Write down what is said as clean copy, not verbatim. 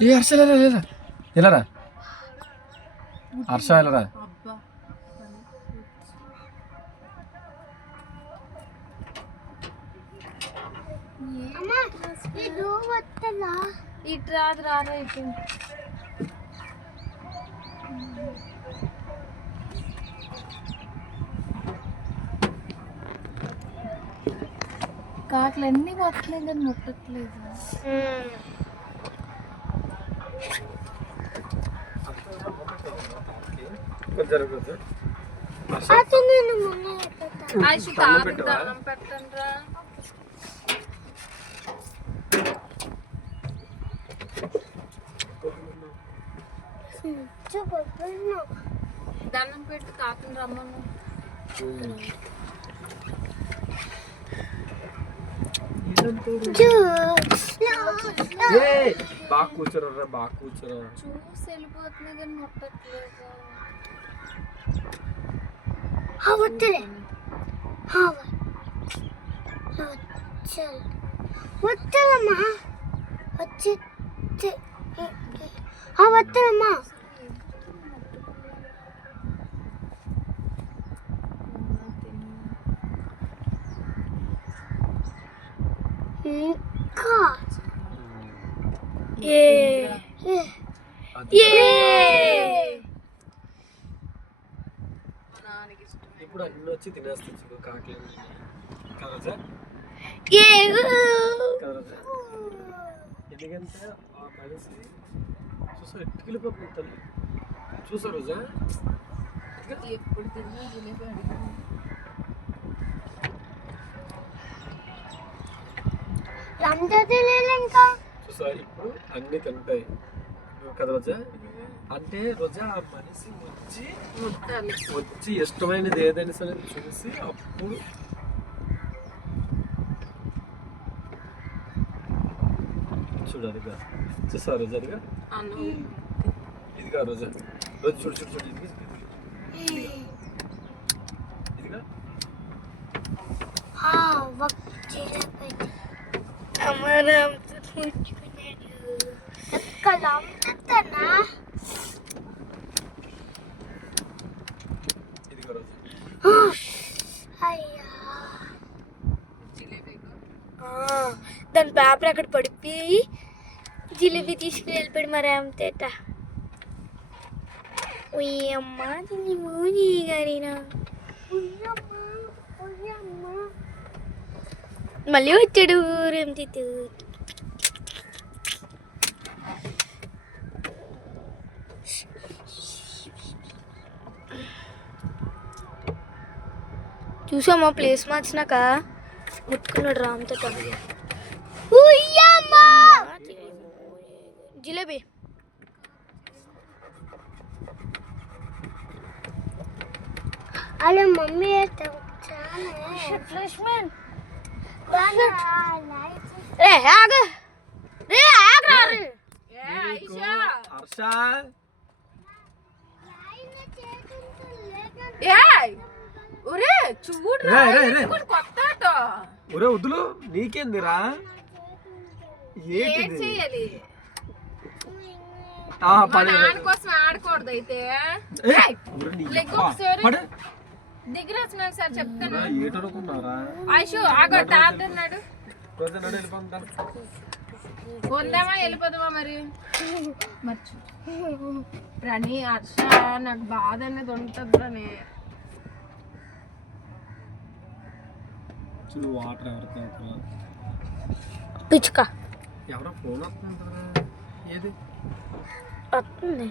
ఏ హర్ష ఎలారా హర్ష ఎలారా ఇటు రాదు రారా ఇటు కాకులు అన్నీ వస్తలేదు కానీ ముట్టట్లేదు. దండం పెట్టండి రా. దండం పెట్టి కాకుని రమ్మను. బాగా కూర్చోరా బాగా కూర్చోరా. చూసి వెళ్ళిపోతున్నా కానీ ముట్టట్లేదు. వద్దమ్మా వద్దమ్మా ఇంకా ఇప్పుడు అన్ని వచ్చి తినేస్తుంది కాకి కదా ఎందుకంటే ఆ మనిషి చూసా ఎట్టుకెళ్ళిపోతుంది తల్లి చూసా రోజా ఎప్పుడు తిన్నా జిలేబీ అడిగింది. ఇంకా చూసా ఇప్పుడు అన్ని తింటాయి కదా రోజా. అంటే రోజా ఆ మనిషి వచ్చి ఇష్టమైనది ఏదైనా సరే చూసి అప్పుడు చూడాలిగా చూసా రోజా అదిగా ఇదిగా రోజా రోజు చూడు చూడు చూడు ఇదిగా దాని పేపర్ అక్కడ పడిపోయి జిలేబీ తీసుకుని వెళ్ళిపోయాడు మరి అంతేట. ఉయ్యమ్మ మూజీ గారినా మళ్ళీ వచ్చాడు రేంతితు. చూసామా ప్లేస్ మార్చినాక ముట్టుకున్నాడు రామ్తో. జిలేబీ అలా మమ్మీ ఒరే వద్దులు నీకేందిరా ఏంటి కోసం ఆడకూడదు అయితే దగ్గర వచ్చినాక సార్ చెప్తాను. ఏటనుకున్నారా ఆయుషు ఆగో టాబ్లెట్ అన్నాడు వద్దామా వెళ్ళిపోదామా మరి మర్చి ప్రణి హర్ష నాకు బాధ అనేది ఉంటుంది అని వాటర్ ఎవరితో పిచ్చుక ఎవరో ఫోన్ వస్తుంది ఏది వస్తుంది.